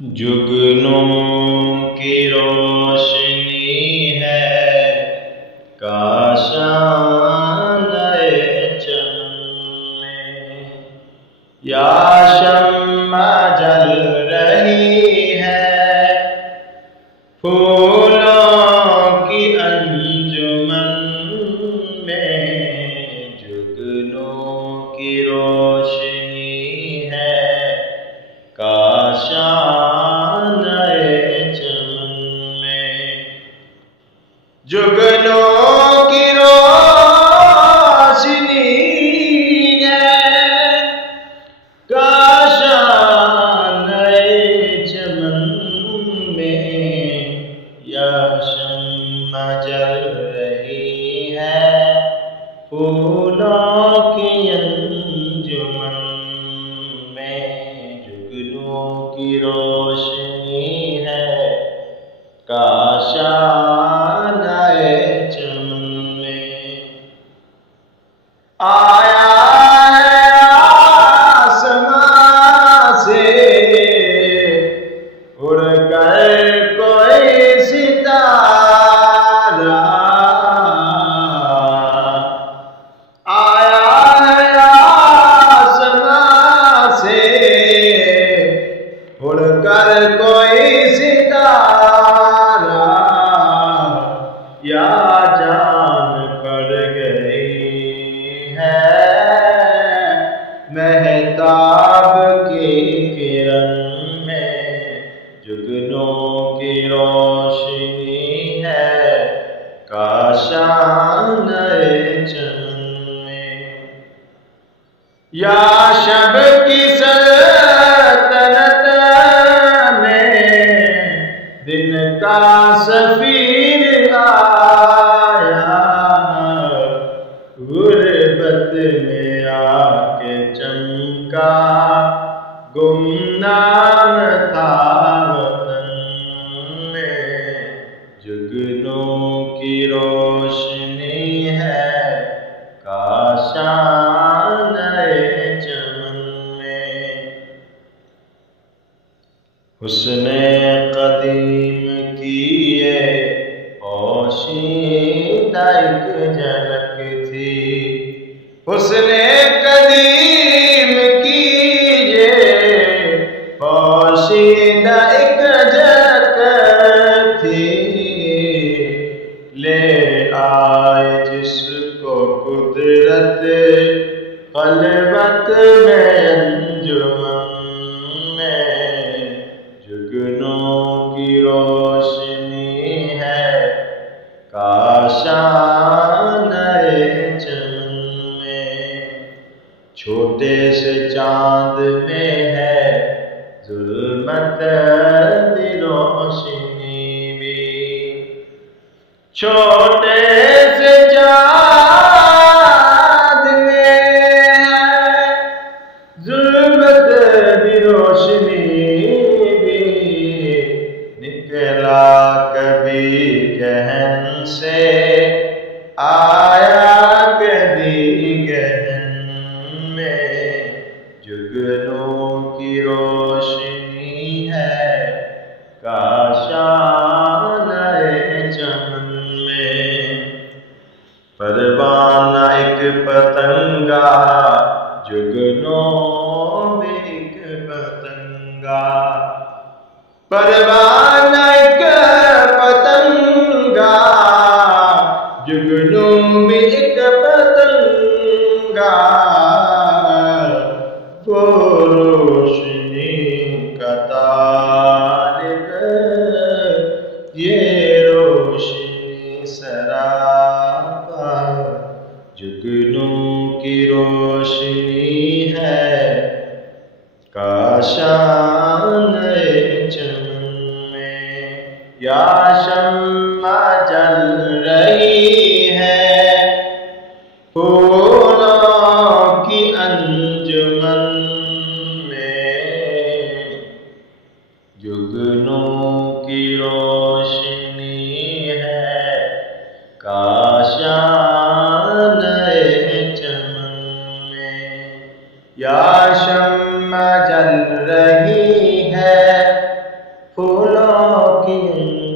جگنوں کی روشنی ہے کاشان چمن میں، یا شمع جل رہی ہے پھولوں کی انجمن میں، جگنوں کی روشنی ہے کاشان چمن میں، جگنوں کی روشنی ہے کاشان چمن میں، یا شمع جل رہی ہے پھولوں کی انجمن میں، جگنوں کی روشنی ہے کاشان چمن میں، آیا ہے آسمان سے اڑ کر کوئی ستارہ، آیا ہے آسمان سے اڑ کر کوئی ستارہ، یا جان پڑ گئی ہے مہتاب کی کرن میں، جگنوں کی روشنی ہے کاشان چمن میں، یا شب کی سلطنت میں دن کا سفیر آیا، غربت میں آ کے چمکا گمنام تھا وطن میں، جگنوں کی روشنی ہے کاشان چمن میں، حسن قدیم کی یہ پوشیدہ ایک جھلک تھی، حسن قدیم کی یہ پوشیدہ ایک جھلک تھی، لے آئے جس کو قدرت خلوت میں انجمن میں، جگنوں کی روشنی ہے کاشان چمن میں، چھوٹے سے چاند میں ہے ظلمت دی روشنی بھی، چھوٹے سے چاند میں ہے ظلمت دی روشنی بھی، نکلا کبھی گہن سے آیا کبھی گہن میں، جگنوں کی روشنی ہے کاشان چمن میں، پروانہ ایک پتنگا جگنوں میں ایک پتنگا، پروانہ ایک پتنگا جگنوں میں ایک پتنگا، وہ روشنی کا طالب یہ روشنی سراپا، جگنوں کی روشنی ہے کاشان چمن میں، یا شمع جل رہی ہے پھولوں کی انجمن میں، جگنوں کی روشنی ہے کاشان چمن میں، یا شمع جل رہی ہے کی